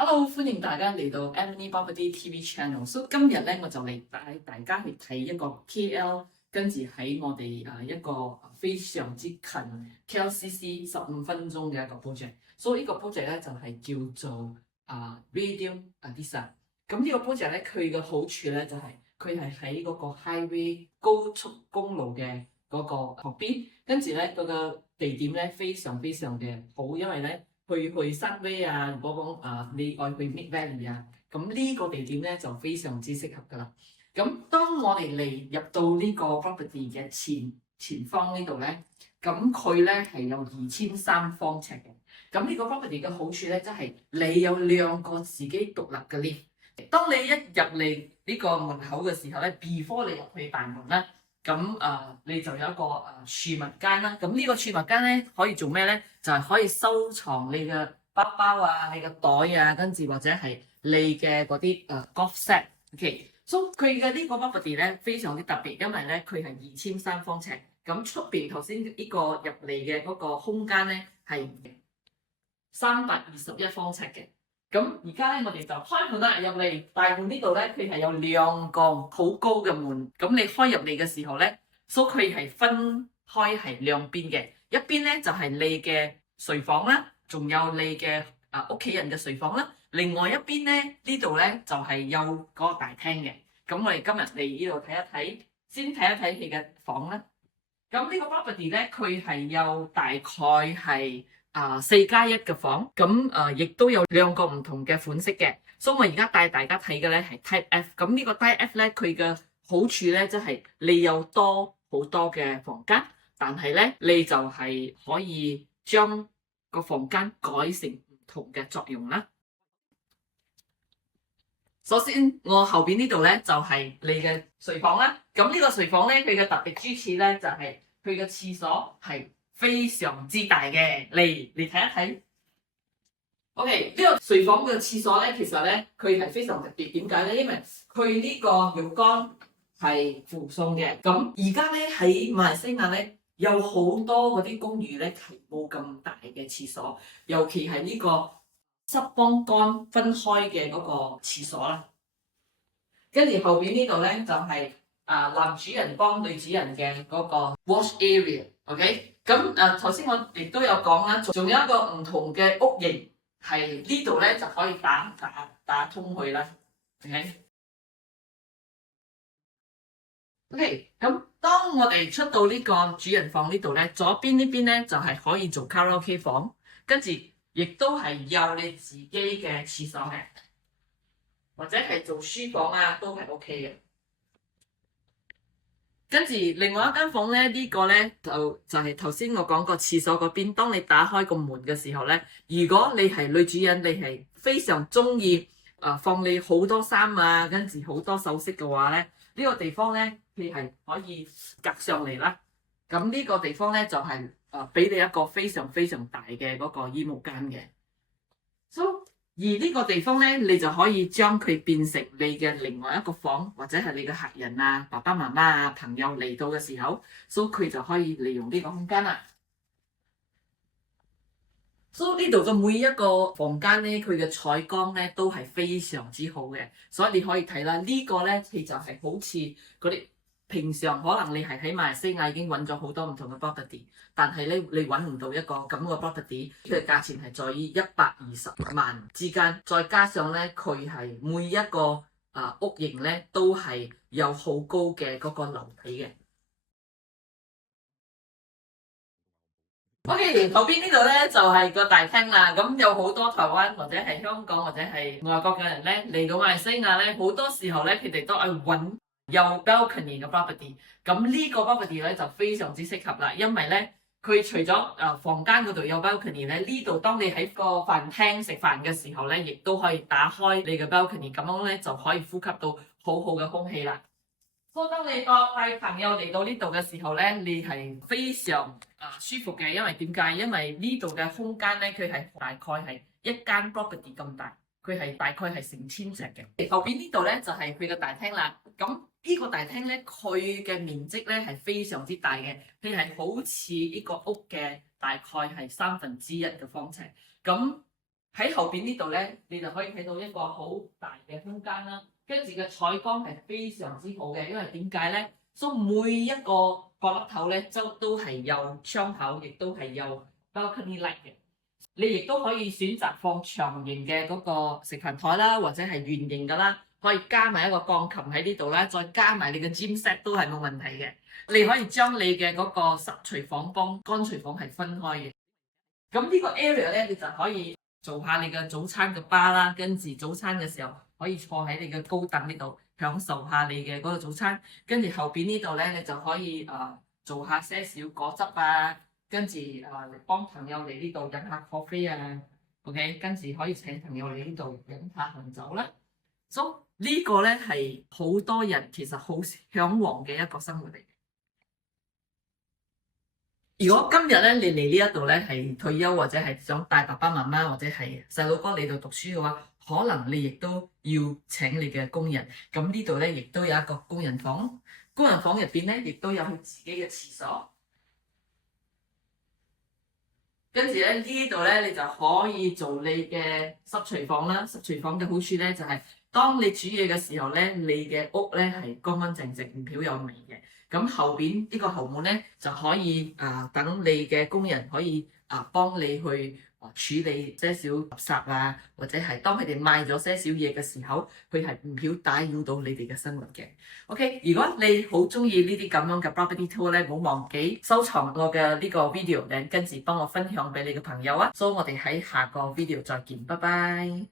Hello，歡迎大家嚟到 Emily Property TV Channel。所以今日咧，我就嚟帶大家去睇一個 KL，跟住喺我哋一個非常之近 KLCC 15分鐘嘅一個 project。所以呢個 project 咧就係叫做Radio Adisa。咁呢個 project 咧，佢嘅好處咧就係佢係喺嗰個 highway 高速公路嘅嗰個旁邊，跟住咧嗰個地點咧非常非常嘅好，因為咧。去 Sunway 啊，如果講你愛去 Mid Valley 啊，咁呢個地點咧就非常之適合噶啦。咁當我哋入到呢個 property 嘅前方呢度咧，咁佢咧係有2300方尺嘅。咁呢個 property 嘅好處咧，即係你有2個自己獨立嘅 lift。當你一入嚟呢個門口嘅時候咧，before 你入去大門咧。咁你就有一個儲物間啦。咁呢個儲物間咧可以做咩咧？就係可以收藏你嘅包包啊、你嘅袋啊，跟住或者係你嘅嗰啲golf set。OK，so 佢嘅呢個 property 咧非常之特別，因為咧佢係2300方尺。咁出邊頭先呢個入嚟嘅嗰個空間咧係321方尺嘅。咁而家咧，我哋就開門啦，入嚟大門呢度咧，佢係有2個好高嘅門。咁你開入嚟嘅時候咧，所以佢係分開係兩邊嘅，一邊咧就係你嘅睡房啦，仲有你嘅屋企人嘅睡房啦。另外一邊咧，呢度咧就係有嗰個大廳嘅。咁我哋今日嚟呢度睇一睇，先睇一睇佢嘅房啦。咁呢個 property 咧，佢係有大概係4+1嘅房，咁亦都有2個唔同嘅款式嘅。所以我而家帶大家睇嘅咧係 Type F。咁呢個 Type F 咧，佢嘅好處咧，即係你有好多嘅房間，但係咧你就係可以將個房間改成唔同嘅作用啦。首先，我後邊呢度咧就係你嘅睡房啦。咁呢個睡房咧，佢嘅特別之處咧就係佢嘅廁所係非常之大嘅。嚟睇一睇。OK，呢個睡房嘅廁所咧，其實咧佢係非常特別。點解咧？因為佢呢個浴缸係附送嘅。咁而家咧喺馬來西亞咧有好多嗰啲公寓咧係冇咁大嘅廁所，尤其係呢個濕幫乾分開嘅嗰個廁所啦。跟住後邊呢度咧就係男主人幫女主人嘅嗰個 wash area。OK， 咁頭先我亦都有講啦，仲有一個唔同嘅屋型係呢度咧就可以打通去啦。OK，咁當我哋出到呢個主人房呢度咧，左邊呢邊咧就係可以做卡拉 OK 房，跟住亦都係有你自己嘅廁所嘅，或者係做書房啊都係 OK 嘅。跟住另外一間房咧，呢個咧就係頭先我講個廁所嗰邊。當你打開個門嘅時候咧，如果你係女主人，你係非常中意放你好多衫啊，跟住好多首飾嘅話咧，呢個地方咧你係可以隔上嚟啦。咁呢個地方咧就係俾你一個非常非常大嘅嗰個衣帽間嘅。而呢個地方咧，你就可以將佢變成你嘅另外一個房，或者係你嘅客人啊、爸爸媽媽啊、朋友嚟到嘅時候，所以佢就可以利用呢個空間啦。所以呢度嘅每一個房間咧，佢嘅採光咧都係非常之好嘅，所以你可以睇啦。呢個咧，佢就係好似嗰啲。平常可能你係喺馬來西亞已經揾咗好多唔同嘅 property，但係咧你揾唔到一個咁嘅 property，佢嘅價錢係在於120萬之間，再加上咧佢係每一個屋型咧都係有好高嘅嗰個樓體嘅。OK，後邊呢度咧就係個大廳啦。咁有好多台灣或者係香港或者係外國嘅人咧嚟到馬來西亞咧，好多時候咧佢哋都係揾有 balcony 嘅 property。咁呢個 property 咧就非常之適合啦，因為咧佢除咗房間嗰度有 balcony 咧，呢度當你喺個飯廳食飯嘅時候咧，亦都可以打開你嘅 balcony，咁樣咧就可以呼吸到好好嘅空氣啦。所以當你帶朋友嚟到呢度嘅時候咧，你係非常舒服嘅，因為點解？因為呢度嘅空間咧，佢係大概係一間 property 咁大，佢係大概係成千尺嘅。後邊呢度咧就係佢嘅大廳啦。咁呢個大廳咧，佢嘅面積咧係非常之大嘅，佢係好似呢個屋嘅大概係1/3嘅方尺。咁喺後邊呢度咧，你就可以睇到一個好大嘅空間啦。跟住嘅採光係非常之好嘅，因為點解咧？所以每一個角落頭咧，都係有窗口，亦都係有 balcony light 嘅。你亦都可以選擇放長形嘅嗰個食飯台啦，或者係圓形噶啦，可以加埋一個鋼琴喺呢度啦，再加埋你嘅 gym set 都係冇問題嘅。你可以將你嘅嗰個濕廚房幫乾廚房係分開嘅。咁呢個 area 咧，你就可以做下你嘅早餐嘅吧啦，跟住早餐嘅時候可以坐喺你嘅高凳呢度享受下你嘅嗰個早餐。跟住後邊呢度咧，你就可以做下些少果汁啊。跟住幫朋友嚟呢度飲下咖啡啊 ，OK， 跟住可以請朋友嚟呢度飲下紅酒啦。所以呢個咧係好多人其實好嚮往嘅一個生活嚟。如果今日咧你嚟呢一度咧係退休或者係想帶爸爸媽媽或者係細佬哥嚟度讀書嘅話，可能你亦都要請你嘅工人。咁呢度咧亦都有一個工人房，工人房入邊咧亦都有佢自己嘅廁所。跟住咧呢度咧，你就可以做你嘅濕廚房啦。濕廚房嘅好處咧就係，當你煮嘢嘅時候咧，你嘅屋咧係乾乾淨淨、唔漂有味嘅。咁後邊呢個後門咧就可以等你嘅工人可以幫你去處理些少垃圾啊，或者係當佢哋賣咗些少嘢嘅時候，佢係唔會打擾到你哋嘅生活嘅。OK， 如果你好中意呢啲咁樣嘅 property tour 咧，唔好忘記收藏我嘅呢個 video，跟住幫我分享俾你嘅朋友啊。所以我哋喺下個 video 再見，拜拜。